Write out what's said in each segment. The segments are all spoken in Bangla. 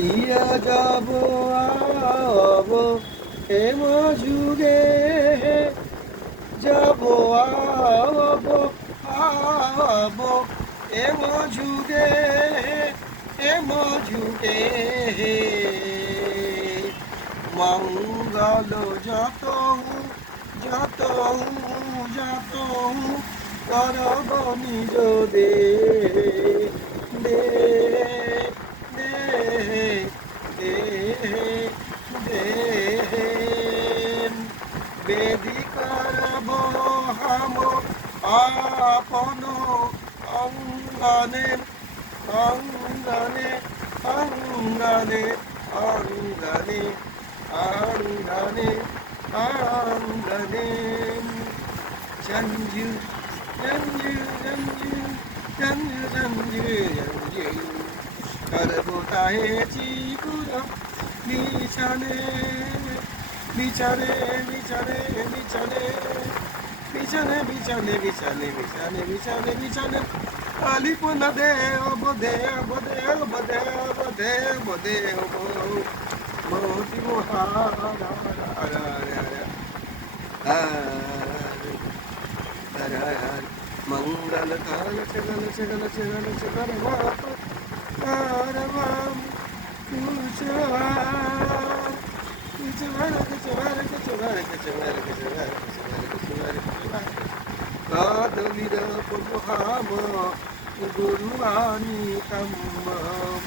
দিয়া যাব আব হেম যুগে যাব আব আব হেম যুগে হেম যুগে। মঙ্গল যত যত যত করব নিজ দে দে দে দে দে বেদি করব হাম আপন অঙ্গনে অঙ্গনে অঙ্গনে অঙ্গনে অঙ্গনে অঙ্গনে Janju, janju, janju, janju, janju, janju. করবোটায় চিকুরা বিছানে বিছানে বিছানে বিছানে বিছানে বিছানে বিছানে বিছানে বিছানে বিছানে আলিপনা দে অবদে অবদে অবদে অব దేవో దేవో మోతి మంగళ కాల చగల చగల చగల చగల వారవాం కుశవా కుచవరక చవరక చవరక చవరక చవరక చవరక చవరక కాదవిర పొహామ గురువాణి కమ్మం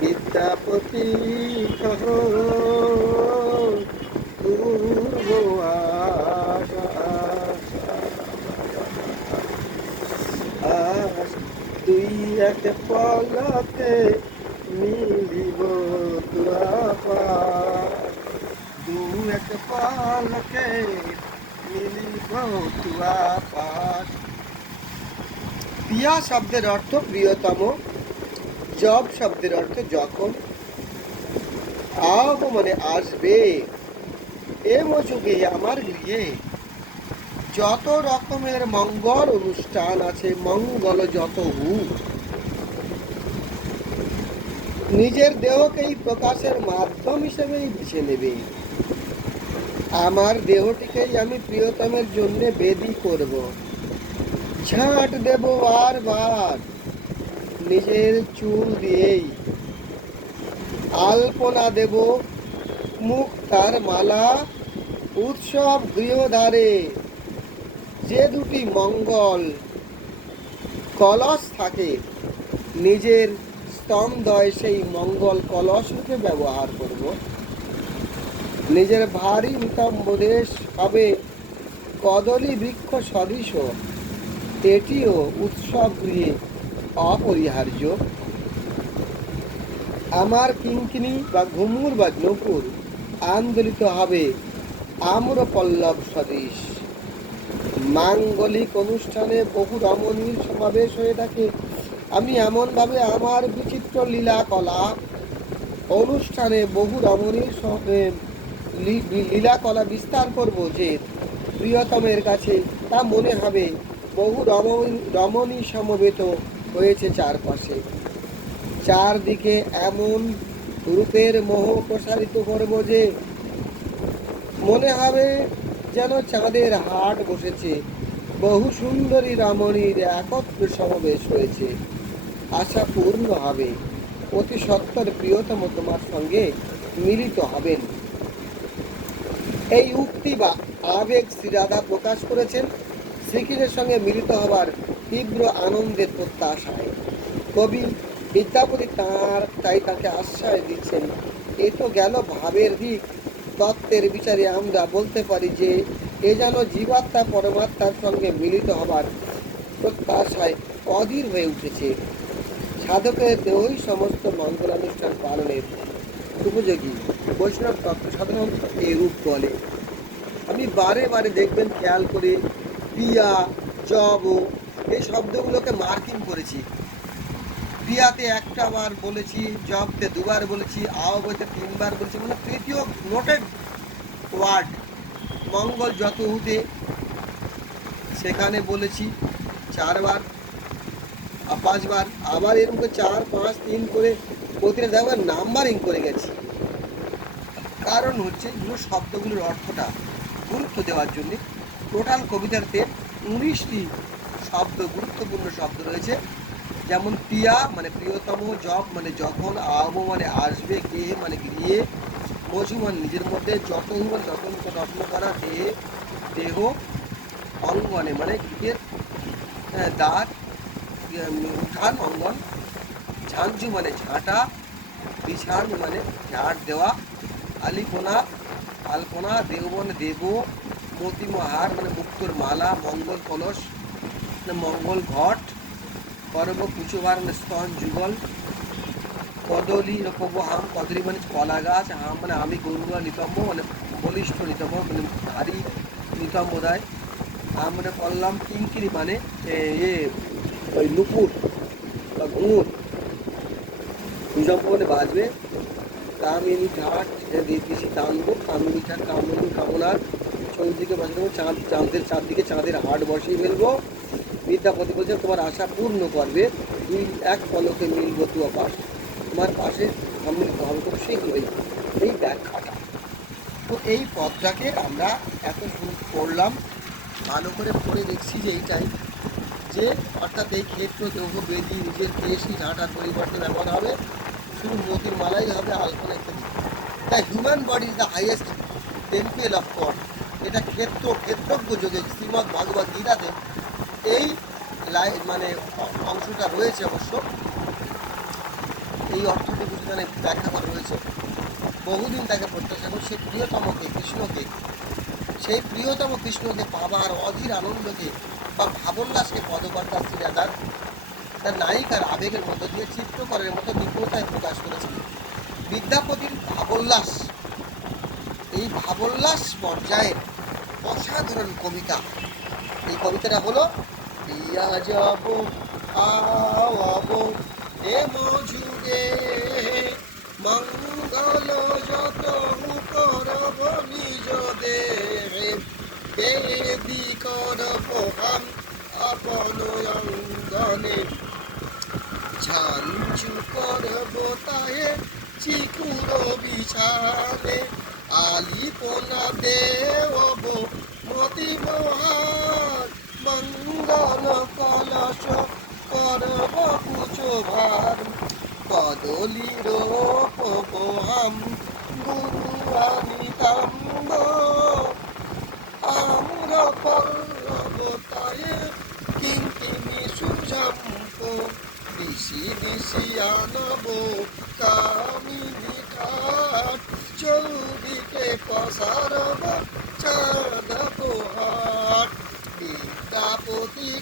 বিদ্যাপতি কহ দুই এক পলতে মিলিব দু এক পালকে মিলিব তুয়া পাঠ পিয়া শব্দের অর্থ প্রিয়তম, জব শব্দের অর্থ যখন। আব মানে আসবে, এ যুগে আমার গৃহে। যত রকমের মঙ্গল অনুষ্ঠান আছে, মঙ্গল যত হু। নিজের দেহকেই প্রকাশের মাধ্যম হিসেবেই বেছে নেবে। আমার দেহটিকেই আমি প্রিয়তমের জন্য বেদি করব। ঝাঁট দেব বারবার নিজের চুল দিয়েই। আলপনা দেব, মুখ তার মালা, উৎসব গৃহধারে যে দুটি মঙ্গল কলস থাকে, নিজের স্তম্ভয় সেই মঙ্গল কলস রূপে ব্যবহার করব। নিজের ভারী নিতম্বদেশ হবে কদলী বৃক্ষ সদৃশ। এটিও উৎসব গৃহে অপরিহার্য। আমার কিঙ্কিনি বা ঘুমুর বা নকুর আন্দোলিত হবে আম্র পল্লব সদৃশ মাঙ্গলিক অনুষ্ঠানে বহু রমণীর সমাবেশ হয়ে থাকে। আমি এমনভাবে আমার বিচিত্র লীলা কলা অনুষ্ঠানে বহু রমণীর লীলা কলা বিস্তার করব যে প্রিয়তমের কাছে তা মনে হবে। বহু রমণী সমবেত হয়েছে চারপাশে। চারদিকে এমন রূপের মোহ প্রসারিত করব যে মনে হবে যেন চাঁদের হাট বসেছে। বহু সুন্দরী রমণীর একত্র সমাবেশ হয়েছে। আশা পূর্ণ হবে। অতি সত্তর প্রিয়তম তোমার সঙ্গে মিলিত হবেন। এই উক্তি বা আবেগ শ্রীরাধা প্রকাশ করেছেন। শ্রীকৃষ্ণের সঙ্গে মিলিত হবার তীব্র আনন্দের প্রত্যাশায়। কবি বিদ্যাপতি তাঁর তাই তাকে আশ্রয় দিচ্ছেন। এ তো গেল ভাবের দিক। তত্ত্বের বিচারে আমরা বলতে পারি যে, এ যেন জীবাত্মা পরমাত্মার সঙ্গে মিলিত হবার প্রত্যাশায় অধীর হয়ে উঠেছে। সাধকের দেহই সমস্ত মঙ্গলানুষ্ঠান পালনের উপযোগী। বৈষ্ণব তত্ত্ব সাধারণত এরূপ বলে। আপনি বারে বারে দেখবেন, খেয়াল করে পিয়া জব এই শব্দগুলোকে মার্কিং করেছি। পিয়াতে একটা বার বলেছি, জবতে দুবার বলেছি আওবতে তিনবার বলেছি মানে তৃতীয় নোটেড ওয়ার্ড মঙ্গল যত উঠে, সেখানে বলেছি চারবার পাঁচবার, আবার এরকম করে চার, পাঁচ, তিন করে প্রতিটা দেখবেন নাম্বারিং করে গেছি। কারণ হচ্ছে এগুলো শব্দগুলোর অর্থটা গুরুত্ব দেওয়ার জন্য টোটাল কবিতাতে উনিশটি শব্দ, গুরুত্বপূর্ণ শব্দ রয়েছে। যেমন প্রিয়া মানে প্রিয়তম জব মানে যখন আব মানে আসবে গৃহে মানে গৃহে মজু মানে নিজের মধ্যে যত মানে যত যত্ন করা দেহে দেহ, অঙ্গনে মানে গৃহের দাঁত উঠান, অঙ্গন ঝাঞ্ঝু মানে ঝাঁটা, বিছান মানে ঝাঁট দেওয়া, আলিপনা, আলপনা দেব মানে দেব মতিমহার মানে মুক্তর মালা, মঙ্গল কলস মানে মঙ্গল ঘট করব কুচোবার মানে স্তন যুগল কদলি কব হাম কদলি মানে কলা গাছ, হাম মানে আমি গরুয়া নিতম্ব মানে বলিষ্ঠ নিতম্ব মানে ভারী নিতম্ব দেয়। আম মানে করলাম কিঙ্কিরি মানে এ ওই নুপুর বা ঘুঙুর। দুজম্প মানে বাজবে, কামিনী ঘাট দেশি টানবো কামিনী ঘাট কামিনী কামনার চৌদিকে বাজাবো চাঁদ, চাঁদের চারদিকে চাঁদের হাট বসিয়ে ফেলব। বিদ্যাপতি বলছে তোমার আশা পূর্ণ করবে। দুই, এক পলকে মিলবো তু পাশ। তোমার পাশে হবে খুব শীঘ্রই এই ব্যাখ্যাটা। তো এই পদটাকে আমরা এত করলাম, ভালো করে পড়ে দেখছি যে এইটাই। যে অর্থাৎ এই ক্ষেত্র দেহ বেদি, নিজের কেশি ঝাঁটার পরিবর্তে ব্যবহার হবে। শুধু মতির মালাই হবে আলপনা ইত্যাদি the human body is the highest temple of God এটা ক্ষেত্র, ক্ষেত্রজ্ঞ যোগে শ্রীমৎ ভগবত গীতাতে এই লাই মানে অংশটা রয়েছে অবশ্য, এই অর্থটুকু সেখানে ব্যাখ্যা করা রয়েছে বহুদিন তাকে প্রত্যাশা করে সেই প্রিয়তমকে, কৃষ্ণকে, সেই প্রিয়তম কৃষ্ণকে পাবার অধীর আনন্দকে বা ভাবল্লাসকে পদকর্তা শ্রীরাধার, তার নায়িকার আবেগের মধ্য দিয়ে চিত্রকরের মতো নিপুণতায় প্রকাশ করেছিল বিদ্যাপতির ভাবোল্লাস, এই ভাবোল্লাস পর্যায়ের অসাধারণ কবিতা। এই কবিতাটা হলো ইয়া যাব আওয়াব এ মজুরে মঙ্গল যত করব নিজ দেহে। বেদি করব হাম আপন অঙ্গনে। ঝাঞ্ঝু করব তাহে চিকুর বিছানে আলিপনা দেব মহান মঙ্গল কলস করব পুজো ভার কদলি রোপব হাম গুরু আনিতাম্ব আমরা পর্বতায় কিঙ্কিনি সুঝম্প। দিশি দিশি আনব কামিনী ঠাট চৌদিকে পসারব চাঁদব হাট বিদ্যাপতি কও পূর্ব হাট পূর্ব হাট দুই এক